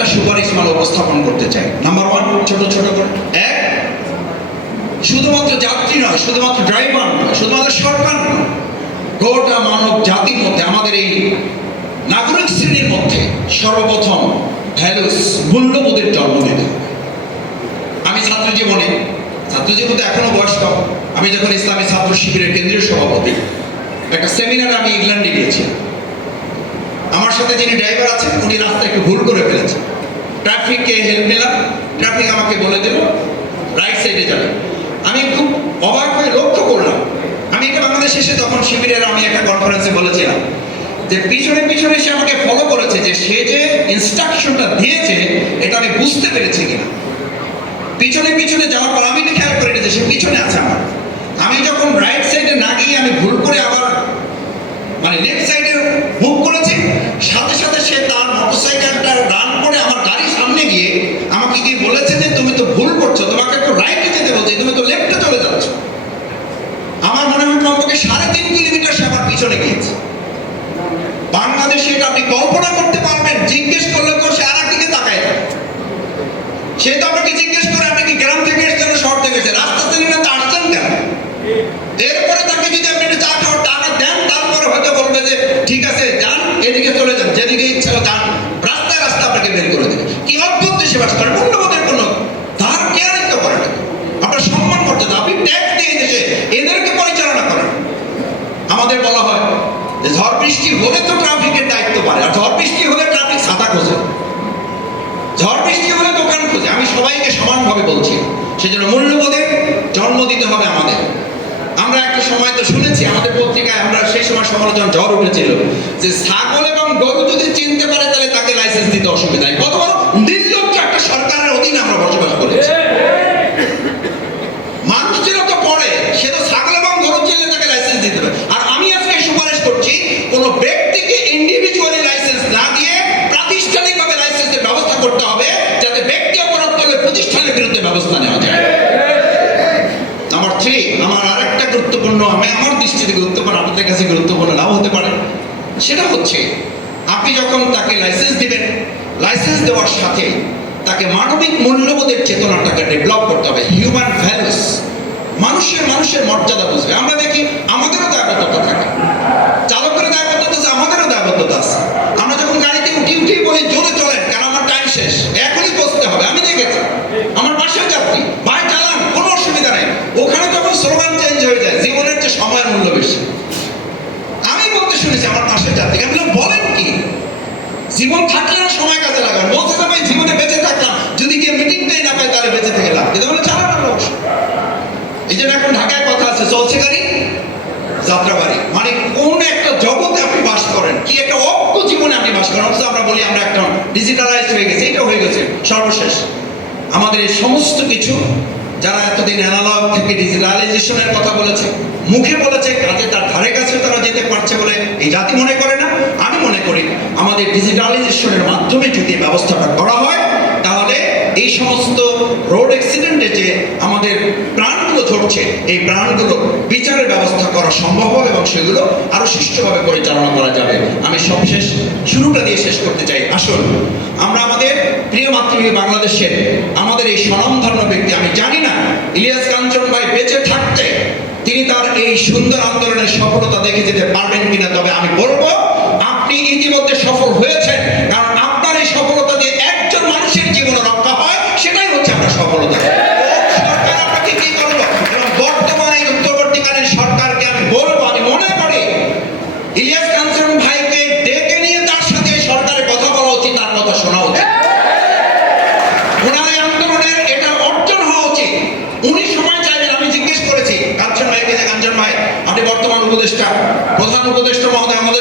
চারটা সুপারিশ মালা উপস্থাপন করতে চাই। নাম্বার ওয়ান ছোট ছোট করে। এক, শুধুমাত্র যাত্রী নয়, শুধুমাত্র ড্রাইভার নয়, শুধুমাত্র সরকার নয়, গোটা মানব জাতির মধ্যে, আমাদের এই নাগরিক শ্রেণির মধ্যে সর্বপ্রথম ভ্যালুস মূল্যবোধের জন্ম দিতে হবে। আমি ছাত্র জীবনে ছাত্র জীবনে এখনও বয়স কম আমি যখন ইসলামী ছাত্র শিবিরের কেন্দ্রীয় সভাপতি, একটা সেমিনার আমি ইংল্যান্ডে গিয়েছিলাম। সাথে যিনি ড্রাইভার আছেন, উনি রাস্তায় একটু ভুল করে ফেলেছেন ট্রাফিককে হেল্প নিলাম, ট্রাফিক আমাকে বলে দিল রাইট সাইডে যাবে। আমি খুব অবাক হয়ে লক্ষ্য করলাম আমি এটা বাংলাদেশ এসে তখন শিবিরের আমি একটা কনফারেন্সে বলেছিলাম যে পিছনে পিছনে সে আমাকে ফলো করেছে যে সে যে ইনস্ট্রাকশনটা দিয়েছে, এটা আমি বুঝতে পেরেছি কিনা। পিছনে পিছনে যাওয়ার পর আমি খেয়াল করে না যে সে পিছনে আছে আমার। আমি যখন রাইট সাইডে না গিয়ে আমি ভুল করে আবার মানে লেফট সাইডে মুভ করেছি সাথে সাথে সে তার মোটরসাইকেলটা রান করে আমার গাড়ির সামনে গিয়ে আমাকে গিয়ে বলেছে যে তুমি তো ভুল করছ তোমাকে একটু রাইটে যেতে বলছি তুমি তো লেফটে চলে যাচ্ছ আমার মনে হয় কমপক্ষে সাড়ে তিন আমার গিয়েছে বাংলাদেশে এটা আপনি কল্পনা করতে পারবেন, জিজ্ঞেস করলে তো সে আর একদিকে তাকায় না। সে তো আপনাকে জিজ্ঞেস করে, আপনি কি গ্রাম থেকে এসছেন শহর থেকে এসেছেন? রাস্তা থেকে না তো আসছেন কেন? এরপরে তাকে যদি আপনি একটা চা খাওয়ার টাকা দেন, তারপরে হয়তো বলবে যে, ঠিক আছে, যান, এদিকে চলে যান, যেদিকে ইচ্ছা যান রাস্তায় রাস্তা আপনাকে বের করে দেবে কি অদ্ভুত দেশে বাস করে মূল্যবোধের কোনো তার কেয়ারিং তো করে না আপনার সম্মান করতে হবে আপনি ট্যাক্স দিয়ে দেশে এদেরকে পরিচালনা করেন আমাদের বলা হয় যে ঝড় বৃষ্টি হলে তো ট্রাফিকের দায়িত্ব পারে আর ঝড় বৃষ্টি হলে ট্রাফিক ছাতা খোঁজে। ঝড় বৃষ্টি হলে দোকান খোঁজে। আমি সবাইকে সমানভাবে বলছি সেজন্য মূল্যবোধের জন্ম দিতে হবে আমাদের। আমরা একটা সময় তো শুনেছি, আমাদের পত্রিকায় আমরা সেই সময় সমালোচনা ঝড় উঠেছিল যে ছাগল এবং গরু যদি চিনতে পারে তাহলে তাকে লাইসেন্স দিতে অসুবিধা কত বড় নির্লজ্জ একটা সরকারের অধীনে আমরা বসবাস করেছি মানুষ ছিল তো পরে সে তো ছাগল এবং গরু চিনলে তাকে লাইসেন্স দিতে হবে আর আমি আজকে সুপারিশ করছি কোন ব্যক্তিকে ইন্ডিভিজুয়ালি লাইসেন্স না দিয়ে প্রাতিষ্ঠানিকভাবে লাইসেন্সের ব্যবস্থা করতে হবে যাতে ব্যক্তি অপরাধ করলে প্রতিষ্ঠানের বিরুদ্ধে ব্যবস্থা নেওয়া যায়। নাম্বার থ্রি আমার আরেকটা গুরুত্বপূর্ণ, আমি আমার দৃষ্টিতে গুরুত্বপূর্ণ, আপনাদের কাছে গুরুত্বপূর্ণ নাও হতে পারে। সেটা হচ্ছে, আপনি যখন তাকে লাইসেন্স দিবেন লাইসেন্স দেওয়ার সাথে তাকে মানবিক মূল্যবোধের চেতনাটাকে ডেভেলপ করতে হবে হিউম্যান ভ্যালুস মানুষের মানুষের মর্যাদা বুঝবে। আমরা দেখি, আমাদেরও দায়বদ্ধতা থাকে। চালকের দায়বদ্ধতা আছে আমাদেরও দায়বদ্ধতা আছে আমরা যখন গাড়িতে উঠি উঠি বলি জোরে চলেন কারণ আমার টাইম শেষ এখনই বসতে হবে আমি দেখেছি আমার পাশেও যাত্রী ভাই চালান কোনো অসুবিধা নেই ওখানে যখন স্লোগান চেঞ্জ হয়ে যায় জীবনের যে সময়ের মূল্য বেশি। আমি বলতে শুনেছি আমার পাশের যাতে আমি বলেন কি? জীবন থাকলে না সময় কাজে লাগান বলতে না ভাই জীবনে বেঁচে থাকলাম। যদি গিয়ে মিটিংটাই না পাই তাহলে বেঁচে থেকে লাভ কিন্তু আমরা চালান আমরা অবশ্য এই জন্য এখন ঢাকায় কথা আছে, চলছে গাড়ি যাত্রাবাড়ি মানে কোন একটা জগতে আপনি বাস করেন, কি একটা অজ্ঞ জীবনে আপনি বাস করেন? অথচ আমরা বলি আমরা একটা ডিজিটালাইজ হয়ে গেছে। এটা হয়ে গেছে সর্বশেষ। আমাদের এই সমস্ত কিছু যারা এতদিন অ্যানালগ থেকে ডিজিটালাইজেশনের কথা বলেছে, মুখে বলেছে কাজে তার ধারে কাছে তারা যেতে পারছে বলে এই জাতি মনে করে না? আমি মনে করি আমাদের ডিজিটালাইজেশনের মাধ্যমে যদি ব্যবস্থাটা করা হয়, তাহলে এই সমস্ত রোড অ্যাক্সিডেন্টে যে আমাদের ঝরছে এই প্রাণগুলো বিচারের ব্যবস্থা করা সম্ভব হবে এবং সেগুলো আরও সুষ্ঠুভাবে পরিচালনা করা যাবে। আমি সবশেষ শুরুটা দিয়ে শেষ করতে চাই। আসুন, আমরা আমাদের প্রিয় মাতৃভূমি বাংলাদেশের আমাদের এই স্বনামধন্য ব্যক্তি, আমি জানি না, ইলিয়াস কাঞ্চন ভাই বেঁচে থাকতে তিনি তার এই সুন্দর আন্দোলনের সফলতা দেখে যেতে পারবেন কিনা, তবে আমি বলব, আপনি ইতিমধ্যে সফল হয়েছেন, কারণ আপনার এই সফলতা দিয়ে একজন মানুষের জীবন রক্ষা হয়, সেটাই হচ্ছে আপনার সফলতা সরকার আপনাকে কি করল এবং বর্তমানে এই উত্তরবর্তীকালীন সরকারকে আমি বলব আমি মনে করি ইলিয়াস কাঞ্চন ভাইকে ডেকে নিয়ে তার সাথে এই সরকারের কথা বলা উচিত তার কথা শোনা উচিত ওনার এই আন্দোলনের এটা অর্জন হওয়া উচিত উনি সময় চাইবেন আমি জিজ্ঞেস করেছি কাঞ্চন ভাইকে যে কাঞ্চন ভাই আপনি বর্তমান উপদেষ্টা উপদেষ্টা মহোদয় আমাদের